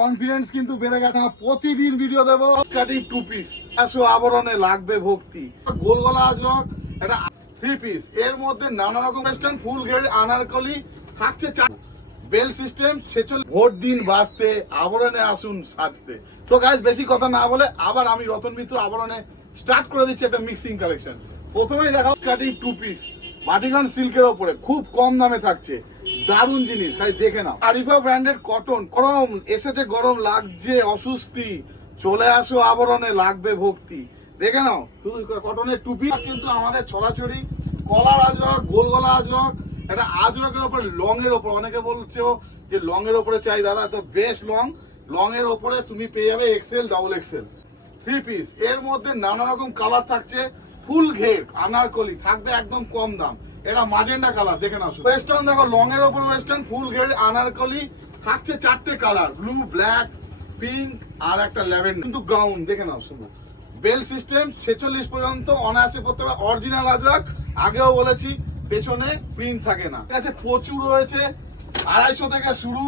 Confidence কিন্তু বেড়ে গেছে। প্রতিদিন ভিডিও দেবো। কাটিং 2 পিস 100 আবরণে লাগবে ভক্তি। গোল গলা আজরক এটা 3 পিস, এর মধ্যে নানা রকম ওয়েস্টার্ন ফুল ঘের আনারকলি থাকছে। Bell system 46। ভোট দিন বাঁচতে আবরণে আসুন সাজতে। তো গাইস বেশি কথা না বলে আবার আমি রতন মিত্র আবরণে স্টার্ট করে দিচ্ছি একটা মিক্সিং কালেকশন। প্রথমেই দেখাও কাটিং 2 পিস বাটিগন সিল্কের ওপরে খুব কম দামে থাকছে, দারুণ জিনিস। তাই দেখে নাও। Arifa branded cotton. গরম এসেছে, গরম লাগছে, অস্বস্তি, চলে আসো আবরণে লাগবে ভক্তি। দেখে নাও শুধু কটনের টুপি কিন্তু আমাদের ছড়াছড়ি। কলার আজরক, গোল গলা আজরক, এটা আজরকের ওপরে লং এর ওপর। অনেকে বলছো যে লং এর ওপরে চাই দাদা, তো বেস্ট লং এর ওপরে তুমি পেয়ে যাবে এক্সেল ডাবল এক্সেল 3 পিস। এর মধ্যে নানা রকম কালার থাকছে। ফুল ঘের আনারকলি থাকবে একদম কম দাম। এটা মাজেন্ডা কালার, দেখে নাও। ওয়েস্টার্ন দেখো, লং এর ওপর ওয়েস্টার্ন ফুল ঘের আনারকলি থাকছে 4টে কালার, ব্লু, ব্ল্যাক, পিঙ্ক আর একটা ল্যাভেন্ডার। কিন্তু গাউন দেখে নাও শুধু। বেল সিস্টেম 46 পর্যন্ত অনায়াসে পড়তে পারে। অরিজিনাল আজরক, আগেও বলেছি পেছনে প্রিন্ট থাকে না। ঠিক আছে, প্রচুর রয়েছে। 250 থেকে শুরু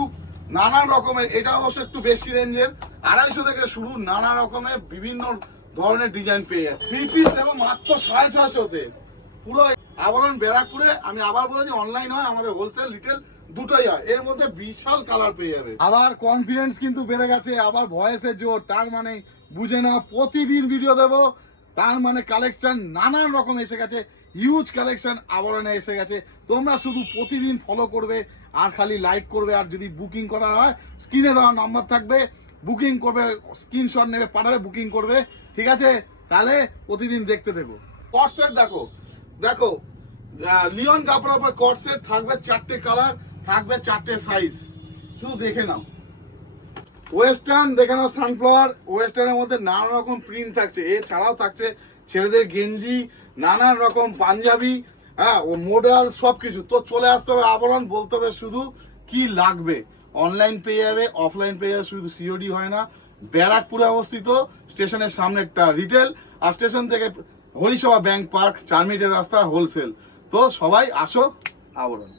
নানান রকমের। এটা অবশ্য একটু বেশি রেঞ্জের। 250 থেকে শুরু নানা রকমের বিভিন্ন ধরনের ডিজাইন পেয়ে যায়। 3 পিস এবং মাত্র 650-তে পুরো আবরণ ব্যারাকপুরে। আমি আবার বলে দিই, অনলাইন হয়, আমাদের হোলসেল রিটেল দুটোই হয়। এর মধ্যে বিশাল কালার পেয়ে যাবে। আবার কনফিডেন্স কিন্তু বেড়ে গেছে, আবার ভয়েসের জোর। তার মানে বুঝে না, প্রতিদিন ভিডিও দেবো, তার মানে কালেকশন নানান রকম এসে গেছে। হিউজ কালেকশন আবরণে এসে গেছে। তোমরা শুধু প্রতিদিন ফলো করবে আর খালি লাইক করবে। আর যদি বুকিং করার হয়, স্ক্রিনে দেওয়া নাম্বার থাকবে, বুকিং করবে, স্ক্রিনশট নেবে পাঠাবে, বুকিং করবে। ঠিক আছে, তাহলে প্রতিদিন দেখতে দেবো। কট সেট দেখো দেখো, লিওন কাপড়ের উপর কট সেট থাকবে। 4টে কালার থাকবে, 4টে সাইজ, শুধু দেখে নাও। ওয়েস্টার্ন দেখে নাও, সানফ্লাওয়ার ওয়েস্টার্নের মধ্যে নানা রকম প্রিন্ট থাকছে। এছাড়াও থাকছে ছেলেদের গেঞ্জি, নানান রকম পাঞ্জাবি, হ্যাঁ ও মডেল সবকিছু। তো চলে আসতে হবে আবরণ, বলতে হবে শুধু কি লাগবে। অনলাইন পেয়ে যাবে, অফলাইন পেয়ে যাবে, শুধু সিওডি হয় না। ব্যারাকপুরে অবস্থিত, স্টেশনের সামনে একটা রিটেল, আর স্টেশন থেকে হরিসভা ব্যাংক পার্ক 4 মিনিটের রাস্তা হোলসেল। তো সবাই আসো আবরণ।